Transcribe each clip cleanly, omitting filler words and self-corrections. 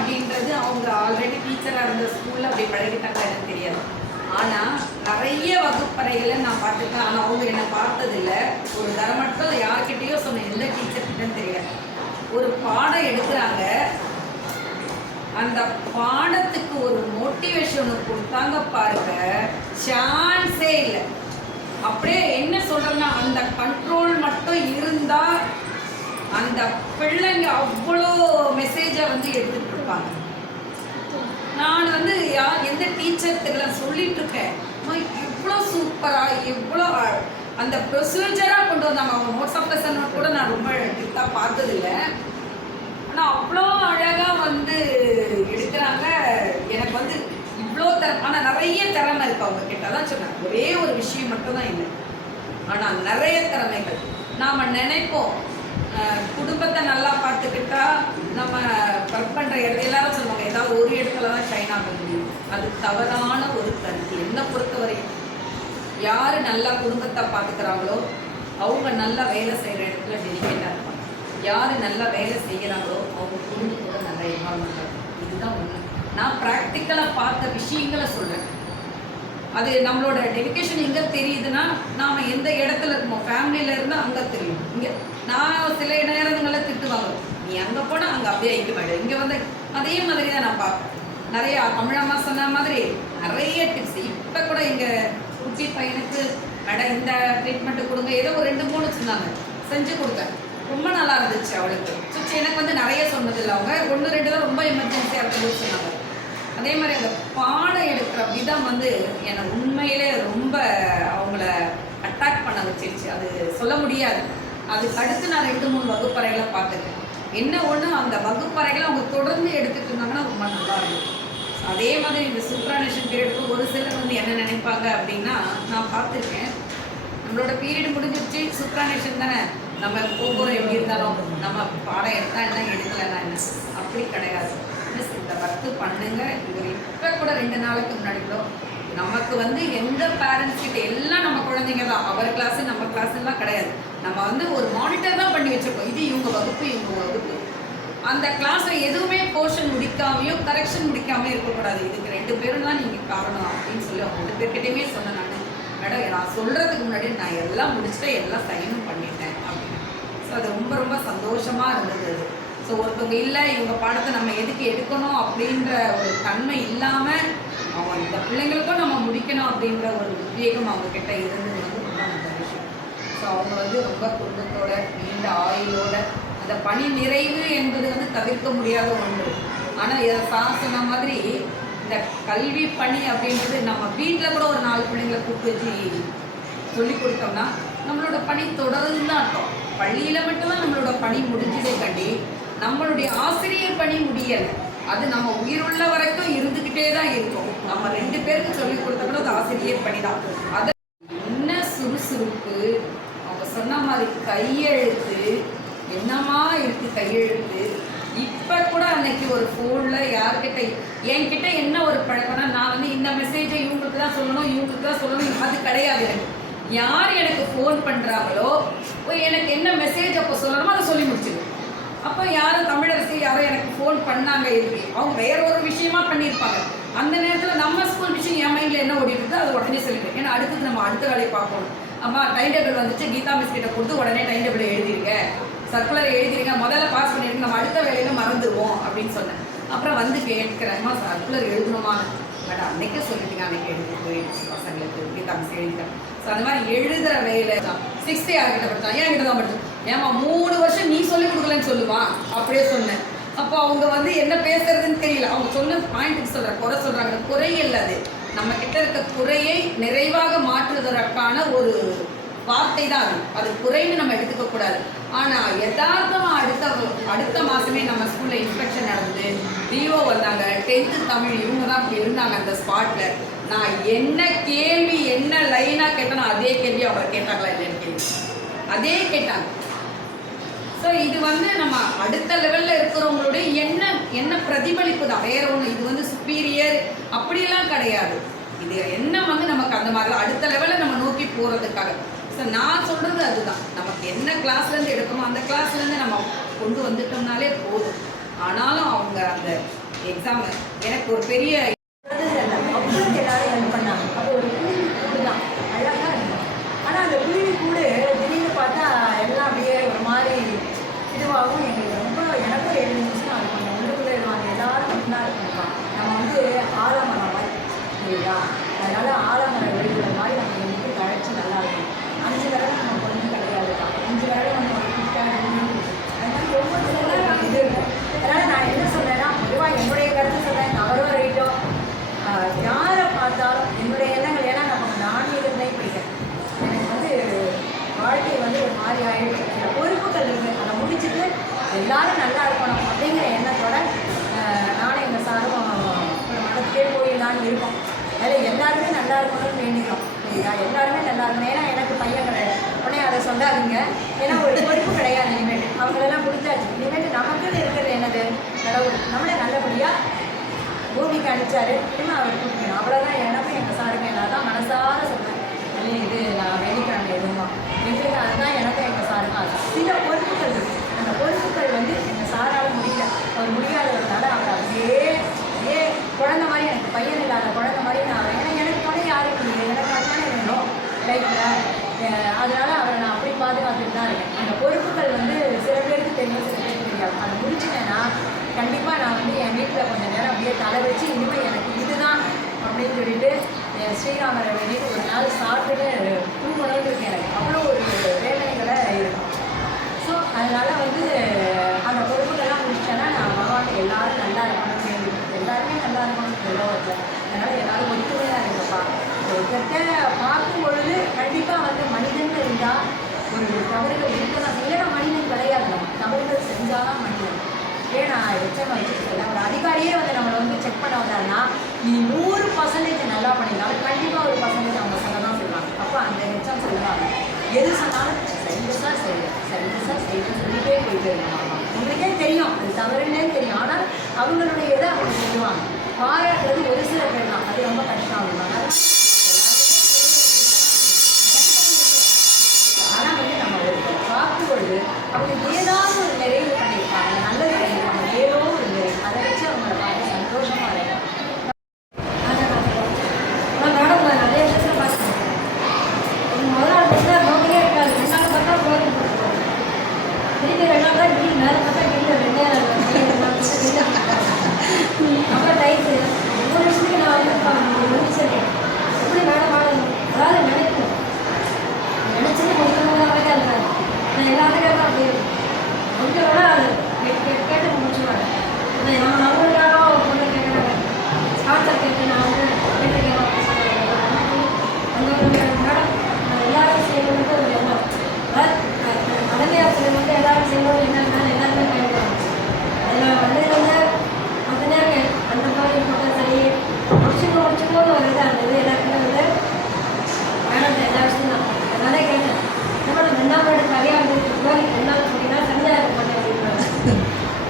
அப்படின்றது அவங்க ஆல்ரெடி டீச்சராக இருந்த ஸ்கூலில் அப்படி பழகிட்டாங்க எனக்கு தெரியாது. ஆனால் நிறைய வகுப்பறைகளை நான் பார்த்துருக்கேன். ஆனால் அவங்க என்னை பார்த்ததில்லை. ஒரு தரம் மட்டும் யார்கிட்டயோ சொன்ன எந்த டீச்சர்கிட்டன்னு தெரியல. ஒரு பாடம் எடுக்கிறாங்க, அந்த பாடத்துக்கு ஒரு மோட்டிவேஷன் கொடுத்தாங்க பாருங்க, சான்ஸே இல்லை. அப்படியே என்ன சொல்றேன்னா, அந்த கண்ட்ரோல் மட்டும் இருந்தா அந்த பிள்ளைங்க அவ்வளோ மெசேஜை வந்து எடுத்துட்டு இருப்பாங்க. நான் வந்து எந்த டீச்சர்கிட்ட சொல்லிட்டு இருக்கேன், இவ்வளோ சூப்பரா இவ்வளோ அந்த ப்ரொசீஜராக கொண்டு வந்தாங்க. அவங்க நோட்ஸ் ஆஃப் லெசன் கூட நான் ரொம்ப டிப்டாக பார்த்ததில்லை. ஆனால் அவ்வளோ அழகாக வந்து எடுக்கிறாங்க. எனக்கு வந்து இவ்வளோ ஆனால் நிறைய திறமை இருக்கு அவங்க கிட்ட. தான் சொன்னேன், ஒரே ஒரு விஷயம் மட்டும்தான் இல்லை, ஆனால் நிறைய திறமைகள். நாம் நினைப்போம் குடும்பத்தை நல்லா பார்த்துக்கிட்டா நம்ம ஒர்க் பண்ணுற இடத்துல எல்லாரும் சொல்லுவாங்க ஏதாவது ஒரு இடத்துல தான் ஷைன் ஆக முடியும். அது தவறான ஒரு கருத்து. என்னை பொறுத்தவரையும் யார் நல்லா குடும்பத்தை பார்த்துக்கிறாங்களோ அவங்க நல்லா வேலை செய்கிற இடத்துல டெடிகேட்டாக இருப்பாங்க. யார் நல்லா வேலை செய்கிறாங்களோ அவங்க குடும்பத்தோட நல்லா இன்வால்மெண்ட் இருக்கும். இதுதான் ஒன்று. நான் ப்ராக்டிக்கலாக பார்த்த விஷயங்களை சொல்கிறேன். அது நம்மளோட டெடிக்கேஷன் எங்கே தெரியுதுன்னா, நாம் எந்த இடத்துல இருக்கோம். ஃபேமிலியில் இருந்தால் அங்கே தெரியும். இங்கே நான் சில நேரங்களில் திட்டுவாங்க, நீ அங்கே போனால் அங்கே அப்படியே இங்கே போய்டும், இங்கே வந்து அதே மாதிரி தான் நான் பார்ப்பேன். நிறையா தமிழம்மா சொன்ன மாதிரி நிறைய டிப்ஸ். இப்போ கூட எங்கள் குட்டி பையனுக்கு மேடம் இந்த ட்ரீட்மெண்ட்டு கொடுங்க, ஏதோ ஒரு 2-3 சொன்னாங்க, செஞ்சு கொடுத்தேன். ரொம்ப நல்லா இருந்துச்சு அவளுக்கு. எனக்கு வந்து நிறைய சொன்னதில்லை, அவங்க 1-2 தான் ரொம்ப எமர்ஜென்சியாக இருக்குன்னு சொன்னாங்க. அதே மாதிரி அந்த பாடம் எடுக்கிற விதம் வந்து என்னை உண்மையிலே ரொம்ப அவங்கள அட்ராக்ட் பண்ண வச்சிருச்சு. அது சொல்ல முடியாது. அதுக்கு அடுத்து நான் 2-3 வகுப்பறைகளை பார்த்துருக்கேன். என்ன ஒன்று, அந்த வகுப்பறைகளை அவங்க தொடர்ந்து எடுத்துகிட்டு இருந்தாங்கன்னா ரொம்ப நல்லா இருக்கும். அதே மாதிரி இந்த சூப்பரானேஷன் பீரியடுக்கு ஒரு சிலர் வந்து என்ன நினைப்பாங்க அப்படின்னா, நான் பார்த்துருக்கேன், நம்மளோட பீரியட் முடிஞ்சிருச்சு, சூப்பரானேஷன் தானே, நம்ம போகிறோம், எப்படி இருந்தாலும் நம்ம பாடம் எடுத்தால் என்ன எடுக்கலைன்னா என்ன, அப்படி கிடையாது. மிஸ் இந்த ஒர்க்கு பண்ணுங்க. இது இப்போ கூட 2 நாளைக்கு முன்னாடி கூட நமக்கு வந்து எந்த பேரண்ட்ஸ் கிட்ட எல்லாம் நம்ம குழந்தைங்க தான், அவர் கிளாஸு நம்ம கிளாஸுலாம் கிடையாது. நம்ம வந்து ஒரு மானிட்டர் தான் பண்ணி வச்சுருக்கோம், இது இவங்க வகுப்பு இவங்க வகுப்பு. அந்த கிளாஸில் எதுவுமே போர்ஷன் முடிக்காமையோ கரெக்ஷன் முடிக்காமையோ இருக்கக்கூடாது. இதுக்கு 2 பேரும் தான் நீங்கள் காரணம் அப்படின்னு சொல்லி அவங்க 2 பேர்கிட்டையுமே சொன்னேன். மேடம் நான் சொல்கிறதுக்கு முன்னாடி நான் எல்லாம் முடிச்சுட்டு எல்லாம் சைனும் பண்ணிட்டேன் அப்படின்னு. ஸோ அது ரொம்ப ரொம்ப சந்தோஷமாக இருந்தது. அது ஸோ ஒருத்தவங்க இல்லை இவங்க பாடத்தை நம்ம எதுக்கு எடுக்கணும் அப்படின்ற ஒரு தன்மை இல்லாமல் அவங்க இந்த பிள்ளைங்களுக்கும் நம்ம முடிக்கணும் அப்படின்ற ஒரு உத்வேகம் அவங்கக்கிட்ட இருந்தது வந்து ரொம்ப நல்ல விஷயம். ஸோ அவங்க வந்து ரொம்ப குடும்பத்தோட நீண்ட ஆயுளோட அந்த பணி நிறைவு என்பது வந்து தவிர்க்க முடியாத ஒன்று. ஆனால் இதை சொன்ன மாதிரி இந்த கல்வி பணி அப்படின்றது நம்ம வீட்டில் கூட ஒரு 4 பிள்ளைங்களை கூப்பிட்டு வச்சு சொல்லி கொடுத்தோம்னா நம்மளோட பணி தொடர்ந்து தான் அர்த்தம். பள்ளியில் மட்டும்தான் நம்மளோட பணி முடிஞ்சதே கண்டி நம்மளுடைய ஆசிரியர் பணி முடியலை. அது நம்ம உயிருள்ள வரைக்கும் இருந்துக்கிட்டே தான் இருக்கும். நம்ம 2 பேருக்கு சொல்லிக் கொடுத்த கூட அது ஆசிரியர் பணி தான். அதை என்ன சுறுசுறுப்பு, அவங்க சொன்ன மாதிரி கையெழுத்து என்னமா இருக்குது கையெழுத்து. இப்போ கூட அன்னைக்கு ஒரு ஃபோனில் யார்கிட்ட என்கிட்ட என்ன ஒரு பழக்கம்னா, நான் வந்து இந்த மெசேஜை இவங்களுக்கு தான் சொல்லணும் அது கிடையாது. எனக்கு யார் எனக்கு ஃபோன் பண்ணுறாங்களோ எனக்கு என்ன மெசேஜ் அப்போ சொல்லணுமோ அதை சொல்லி முடிச்சிடும். அப்போ யாரும் தமிழரசி யாரோ எனக்கு ஃபோன் பண்ணாங்க, இருக்கு அவங்க வேற ஒரு விஷயமா பண்ணியிருப்பாங்க. அந்த நேரத்தில் நம்ம ஸ்கூல் விஷயம் என் மைண்டில் என்ன ஓடிட்டு இருக்கோ அதை உடனே சொல்லிடுவேன். ஏன்னா அடுத்தது நம்ம அடுத்த வேலையை பார்க்கணும். அம்மா டைம் டேபிள் வந்துச்சு, கீதா மிஸ் கிட்ட கொடுத்து உடனே டைம் டேபிள் எழுதிருங்க, சர்க்குலர் எழுதிருங்க, முதல்ல பாஸ் பண்ணிடுங்க, நம்ம அடுத்த வேலையில மறந்துடுவோம் அப்படின்னு சொன்னேன். அப்புறம் வந்து கேட்குறேன்மா சர்க்குலர் எழுதணுமா, மேடம் அன்னைக்கே சொல்லிட்டீங்க, அன்னைக்கு எழுதி போயிடுச்சு பசங்களுக்கு கீதா மிஸ் எழுதிட்டேன். ஸோ அந்த மாதிரி எழுதுகிற வேலை தான் 6th யார்கிட்ட படித்தான், ஏன் கிட்ட தான் படித்தோம், ஏமா 3 வருஷம் நீ சொல்லிக் கொடுக்கலன்னு சொல்லுமா அப்படியே சொன்னேன். அப்போ அவங்க வந்து என்ன பேசுறதுன்னு தெரியல. அவங்க சொன்ன பாயிண்ட்டுக்கு குறை சொல்கிறாங்க. குறை இல்லாது நம்ம கிட்ட இருக்க குறையை நிறைவாக மாற்றுவதற்கான ஒரு வார்த்தை தான் அது. அது குறைன்னு நம்ம எடுத்துக்க கூடாது. ஆனால் யதார்த்தமாக அடுத்த மாதமே நம்ம ஸ்கூலில் இன்ஸ்பெக்ஷன் நடந்தது, டிஓ வந்தாங்க, 10th தமிழ் இவங்க தான் அப்படி இருந்தாங்க அந்த ஸ்பாட்டில். நான் என்ன கேள்வி என்ன லைனாக கேட்டேனோ அதே கேள்வி அவங்க கேட்டாங்களா இல்லைன்னு கேள்வி அதே கேட்டாங்க. ஸோ இது வந்து நம்ம அடுத்த லெவலில் இருக்கிறவங்களுடைய என்ன பிரதிபலிப்பு தான், வேற ஒன்று. இது வந்து சுப்பீரியர் அப்படியெல்லாம் கிடையாது. இது என்ன வந்து நமக்கு அந்த மாதிரி அடுத்த லெவலில் நம்ம நோக்கி போகிறதுக்காக. ஸோ நான் சொல்கிறது அதுதான், நமக்கு என்ன கிளாஸ்லேருந்து எடுக்கணும் அந்த கிளாஸ்லேருந்து நம்ம கொண்டு வந்துட்டோம்னாலே போதும். ஆனாலும் அவங்க அந்த எக்ஸாம் எனக்கு ஒரு பெரிய அவ்வளோக்கு எல்லாரும் ஹெல்ப் பண்ணாங்க. அது ஒரு குருவி கூடு தான், அழகாக இருக்கும். ஆனால் அந்த குருவி கூடு திடீர்னு பார்த்தா எல்லாம் அப்படியே ஒரு மாதிரி இதுவாகவும் எங்களுக்கு ரொம்ப எனக்கும் 7 நிமிஷம் அது கொஞ்சம் உள்ளுக்குள்ளே இருவாங்க. எல்லாரும் ஒன்றா இருக்கணும்ப்பா. நம்ம வந்து ஆலமரம் மாதிரி இல்லையா, அதனால் ஆலமரம் வெளியிடுற மாதிரி நம்ம வந்து கழிச்சு நல்லா இருக்கும். 5 விரல் நம்ம ஒன்றும் கிடையாதுப்பா. 5 விரல் நம்ம அது மாதிரி ஒவ்வொரு இது இருக்கும். அதனால் நான் என்ன சொல்றேன்னா, பொதுவாக என்னுடைய கருத்து சொல்கிறேன், அவரோ ரைட்டோ, யாரை பார்த்தாலும் என்னுடைய எண்ணங்கள், ஏன்னா நம்ம நான்கு பிடிக்கும். எனக்கு வந்து வாழ்க்கை வந்து ஒரு மாதிரி ஆகிடுச்சு. சில பொறுப்புகள் இருக்குது, அதை முடிச்சுட்டு எல்லாரும் நல்லா இருக்கணும் அப்படிங்கிற எண்ணத்தோட நானும் எங்கள் சாரும் ஒரு மனத்துக்கே போயிடலான்னு இருக்கோம். அதில் எல்லாருமே நல்லா இருக்கணும்னு வேண்டிக்கிறோம். சரிங்களா, எல்லாருமே நல்லா இருக்கணும். ஏன்னா எனக்கு பையன் கிடையாது, உடனே அதை சொல்லாதீங்க. ஏன்னா ஒரு பொறுப்பு கிடையாது. இனிமேட்டு அவங்களெல்லாம் கொடுத்தாச்சு. இனிமேட்டு நமக்குன்னு இருக்கிறது என்னது, கடவுள் நம்மளே நல்லபடியாக பூமிக்கு அனுப்பிச்சாரு, திரும்ப அவர் கூப்பிடணும். அவ்வளோதான் எனக்கும் எங்கள் சாருங்க. நான் தான் மனசார சொல்கிறேன், இது நான் வெள்ளிக்கிழமை எதுவும் எங்களுக்கு அதுதான் எனக்கும் எங்கள் சாருங்க. சில பொறுப்புகள் இருக்குது. அந்த பொறுப்புகள் வந்து எங்கள் சாரால் முடியல. அவர் முடியாததுனால அவர் அப்படியே குழந்த மாதிரி, எனக்கு பையன் இல்லாத குழந்த மாதிரி நான், ஏன்னா எனக்கு கூட யாரும் இல்லை, எனக்கு அதுதானே வேணும் லைஃப்பில். அதனால் அவரை நான் அப்படி பாதுகாத்துட்டு தான் இருக்கேன். அந்த பொறுப்புகள் வந்து சில பேருக்கு தெரியும், சில பேருக்கு தெரியாது. அதை முடிச்சுட்டேன்னா கண்டிப்பாக நான் வந்து என் வீட்டில் கொஞ்சம் நேரம் அப்படியே தலை வச்சு இனிமேல் எனக்கு இதுதான் அப்படின்னு சொல்லிட்டு ஸ்ரீராமரை வேண்டிட்டு ஒரு நாள் சாப்பிட்டுட்டு தூங்கணும்னு இருக்கேன். எனக்கு அவ்வளோ ஒரு வேதனைகளை இருக்கும். ஸோ அதனால் வந்து அந்த பொறுப்புகள்லாம் முடிச்சேன்னா நான் பகவான் எல்லாரும் நல்லா இருக்கணும்னு வேண்டி, எல்லாருமே நல்லா இருக்கணும்னு சொல்ல வச்சேன். அதனால் எல்லோரும் ஒற்றுமையாக இருக்கப்பா. ஒருத்தர்கிட்ட பார்க்கும் பொழுது கண்டிப்பாக வந்து மனிதன் இருந்தால் ஒரு தவறுகள் இருக்கலாம். இல்லைன்னா மனிதன் கிடையாது. நம்ம தவறுகள் செஞ்சாலும் மனிதன். ஏன் நான் எச்சம் வச்சுட்டு சொல்ல, ஒரு அதிகாரியே வந்து நம்மளை வந்து செக் பண்ண வந்தாருன்னா, நீ 100% நல்லா பண்ணினாலும் கண்டிப்பாக ஒரு பர்சன்டேஜ் அவங்க சொல்ல தான் சொல்லுவாங்க. அப்போ அந்த எச்சம் சொல்லுவாங்க. எது சொன்னாலும் சரிங்க சார், சரிங்க சார் சரின்னு சொல்லிட்டே போயிட்டு இருக்காங்க. உங்களுக்கே தெரியும் அது தவறுன்னே தெரியும். ஆனால் அவங்களுடைய இதை அவங்க சொல்லுவாங்க. பாராட்டுறது ஒரு சில பேர் தான், அது ரொம்ப கஷ்டம் ஆகுவாங்க. ஆனால் வந்து நம்ம ஒரு பார்க்கும்பொழுது அவங்க ஏதாவது ஒரு நிறைவு பண்ணியிருப்பாங்க, நல்லது பண்ணியிருப்பாங்க, ஏதோ ஒரு நிறைவு. அதை வச்சு அவங்கள பார்த்து சந்தோஷமாக இருக்கும். மேடம் நான் நிறைய விஷயத்தில் பார்த்துருக்கேன். முதல் நாள் பார்த்தா ரோட்டிலே இருக்காது, 2 நாள் பார்த்தா கோயில் போட்டுருக்கோம். திருப்பி 2 நாள் தான் வீடு மேலே பார்த்தா வீட்டில் 2 நாள் அப்புறம் டைட்டு 3 நிமிஷத்துக்கு நான் வந்து முடிச்சிருக்கேன். எப்படி மேடம் ஆடணும், அதாவது நினைக்கணும், நினச்சிட்டு முடிக்கணுங்கிறதே இருக்காது. நான் எல்லாத்துக்கும் அப்படி கொஞ்சம் கூட அது கேட்டு முடிச்சுடுவாங்க. நம்ம நம்மளுக்காக ஒரு பொண்ணு கேட்குறாங்க, ஸ்பான்சர் கேட்டு நான் வந்து கேட்டுக்கிறேன் அப்படின்னு சொன்னாங்க. அந்த ஒரு மேடம் எல்லாரும் செய்யணும்னு ஒரு எண்ணம், அதாவது கடமையாசிரியர் வந்து எல்லாரும் செய்யணும் என்னன்னா எல்லாருமே பயன்படுவாங்க. அதில் வந்து அதனால அந்த மாதிரி போட்டால் சரி முடிச்சுக்கணும்னு ஒரு இது அந்த இது எல்லாருக்குமே வந்து மேடம் எல்லா விஷயம் தான். அதனால கேட்டேன், நம்ம 2ஆம் வீடு நிறையா வந்து கோயிலுக்கு 2 நாள் போனீங்கன்னா சரியாக இருக்க மாட்டேன் அப்படின்றாங்க.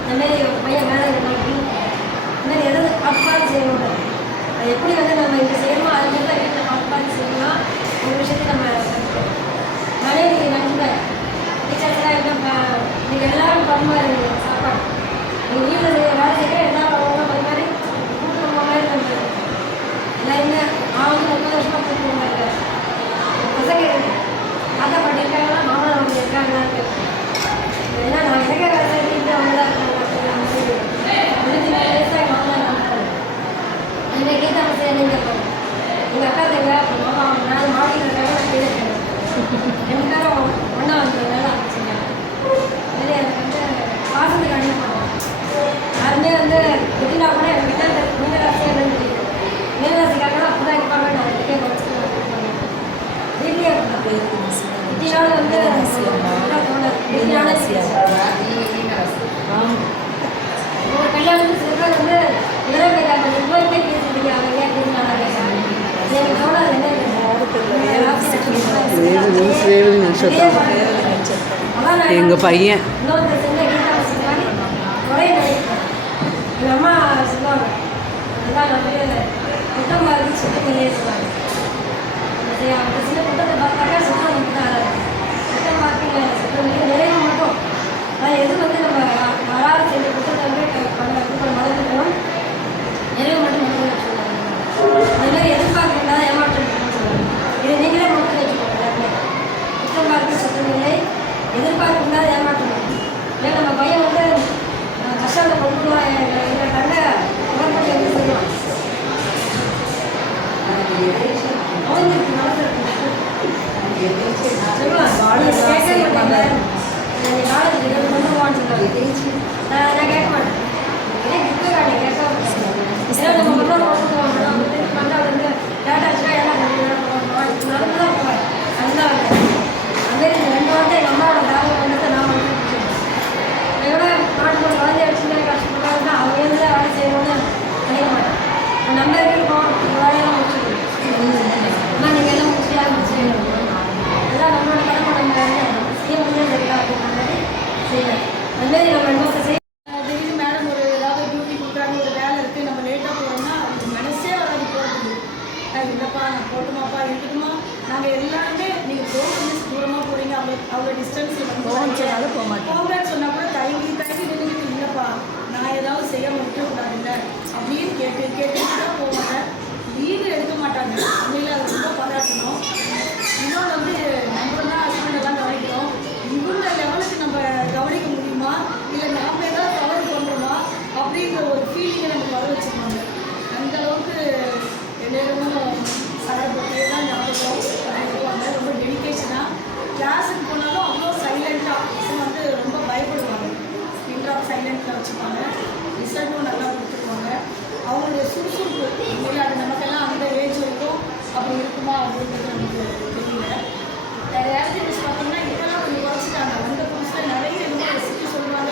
இந்தமாரி பையன் மேலே இருந்தாங்க, இந்தமாரி எதாவது பார்த்து செய்யணும். அது எப்படி வந்து நம்ம இங்கே செய்யணுமோ அது மாதிரி தான் வீட்டில் பார்த்து செய்யணும்னா ஒரு விஷயத்தை நம்ம மனைவி நண்பர் டீச்சர்ஸ்லாம் என்ன நீங்கள் எல்லோரும் பரிமாறுங்க சாப்பாடு. நீங்கள் வீட்டில் வேலை செய்கிற எல்லாரும் அவங்க பரிமாறி கூப்பிட்டு மாதிரி நம்ம எல்லாருமே நான் வந்து 30 வருஷமாக கூப்பிட்டு இருக்கேன். பசங்க தாத்தா பாட்டி இருக்காங்களா, மாமா அவங்க இருக்காங்களான்னு ஏன்னா நான் எனக்கே வேலை செய்யிட்டு அவங்க தான் இருக்காங்க. 25 வயசாக எங்கள் மாமா இருக்காங்க. என்னை கேட்டு அவங்க செய்யணும்னு கேட்பாங்க. எங்கள் அக்கா தங்க மாமா அவங்க நாள் மாடியில் இருக்காங்க, நான் கீழே இருக்கேன். 2 பேரும் ஒன்றா வந்ததுனால அவங்க சொன்னாங்க. அதுமாரி எனக்கு வந்து பாசத்துக்கு அனுப்பிடுவாங்க. யாருமே வந்து எப்படின்னா கூட என்கிட்ட இந்த மீனராசி என்னன்னு தெரியும். மீனராசிக்காக தான் அப்படி தான் இருப்பாங்க. நான் அதுக்கே குறைச்சிட்டு வீட்லேயே இதனால வந்து ஒரு கல்யாணத்துக்கு சில பேர் வந்து இளமை காரணம் எவ்வளோமே பேசிட்டு அவங்க ஏன் பேசினாங்க எனக்கு தோணாது. எங்க பையன் இன்னொருத்தர் செஞ்ச கீதா மாதிரி குறைய நினைப்பேன். எங்கள் அம்மா சொல்லுவாங்க, அதுதான் வந்து குட்டம் மாதிரி சுத்தம் பண்ணியே சொல்லுவாங்க. அந்த சின்ன குட்டத்தை பார்த்தாக்கா சுத்தம் மட்டும் தான் அழகு. குட்டம் பார்த்து சுத்தம் நிறைவு மட்டும் அது எது வந்து நம்ம வராது செஞ்ச குட்டத்தை வந்து அவங்களுக்கு நடக்கிறது கேட்க மாட்டேன். காலேஜ் கொண்டுவான்னு சொல்லுவாங்க. நான் கேட்க மாட்டேன். ஏன் புக்கு காட்டி கேட்க மாட்டேன். ஏன்னா நம்ம மட்டும் கொண்டுவாங்க. நான் வந்து பண்ணால் வந்து டேட்டா வச்சுனா எல்லாம் நடந்து தான் போவேன். அதுதான் அதுமாரி இந்த 2 வாரத்தை எங்கள் அம்மாவோட பேக் வந்து நான் வந்து எவ்வளோ நாட்டுக்குள்ள குழந்தைய வச்சுருந்தேன் கஷ்டப்பட்டாங்கன்னா அவங்க வந்து வேலை செய்யணும்னு நினைக்க மாட்டேன். நம்ம இருக்கோம் வேலையெல்லாம் முடிச்சுக்கணும். ஆனால் நீங்கள் எல்லாம் முடிச்சியா முடிச்சு அதுதான் நம்மளோட கடமை. நம்ம செய்ய முடியாது இருக்கா அப்படின்ற மாதிரி செய்யலாம். அதுமாரி நம்ம இன்னொருத்த செய்ய திடீர்னு மேடம் ஒரு ஏதாவது டியூட்டி கொடுக்குறாங்க, ஒரு வேலை இருக்குது, நம்ம லேட்டாக போகிறோம்னா அது மனசே வராது போகிறது. இல்லைப்பா நான் போட்டுமாப்பா இருக்கட்டுமா, நாங்கள் எல்லாருமே நீங்கள் போகிறது தூரமாக போகிறீங்க, அவ்வளோ டிஸ்டன்ஸில் வந்து போக மாட்டோம். போங்கன்னு சொன்னால் கூட தயங்கி நின்றுட்டு இல்லைப்பா நான் ஏதாவது செய்யாமல் விட்டுக்கூடாது இல்லை அப்படின்னு கேட்டுட்டு தான் போவாங்க. லீவு எடுக்க மாட்டாங்க. உண்மையில் அது ரொம்ப பாராட்டணும். இன்னொன்று வந்து நம்ம தான் ஹஸ்பண்ட் எல்லாம் கவனிக்கிறோம். இவங்க லெவலுக்கு நம்ம கவனிக்க முடியுமா, இல்லை நாம் ஏதாவது கவர் பண்ணுறோமா அப்படிங்கிற ஒரு ஃபீலிங்கை நமக்கு வர வச்சுருவாங்க. அந்த அளவுக்கு எல்லாருமே சடப்பட்டே தான் ஞாபகம் வருவாங்க. ரொம்ப டெடிக்கேஷனாக கிளாஸுக்கு போனாலும் அவ்வளோ சைலண்ட்டாக பசங்க வந்து ரொம்ப பயப்படுவாங்க. ஸ்கின் ட்ராப் சைலண்ட்டில் வச்சுப்பாங்க. ரிசல்ட்டும் நல்லா கொடுத்துருவாங்க. அவங்களுடைய சுறுசுறுப்பு இல்லை அது நமக்கெல்லாம் அந்த ஏஜ் வரைக்கும் அப்படி இருக்குமா அப்படின்றது நமக்கு தெரியல. வேறு மிஸ் பார்த்தோம்னா இப்போலாம் கொஞ்சம் குறைச்சிட்டாங்க. அந்த புதுசில் நிறைய இன்னும் ரெசிபி சொல்லுவாங்க,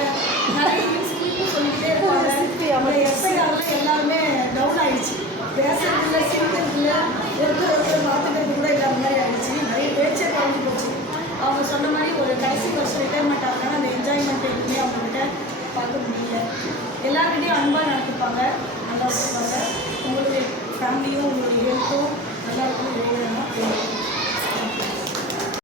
நிறைய ஸ்கூலும் சொல்லிக்கிட்டே இருப்பாங்க. அவங்க எஸ்ஐஆர்லாம் எல்லாருமே டவுன் ஆகிடுச்சு. பேசுறதுல சிரிக்கிறதுல ஒருத்தர் பார்த்துக்கிறது கூட இல்லாத மாதிரி ஆகிடுச்சு. நிறைய பேச்சே குறைஞ்சி போச்சு. அவங்க சொன்ன மாதிரி ஒரு கடைசி வருஷம் ரிட்டையர்மெண்ட் ஆகிறாங்க. அந்த என்ஜாய்மெண்ட் எதுவுமே அவங்ககிட்ட பார்க்க முடியல. எல்லாருக்கிட்டையும் அன்பாக நடந்துப்பாங்க, நல்லா இருப்பாங்க.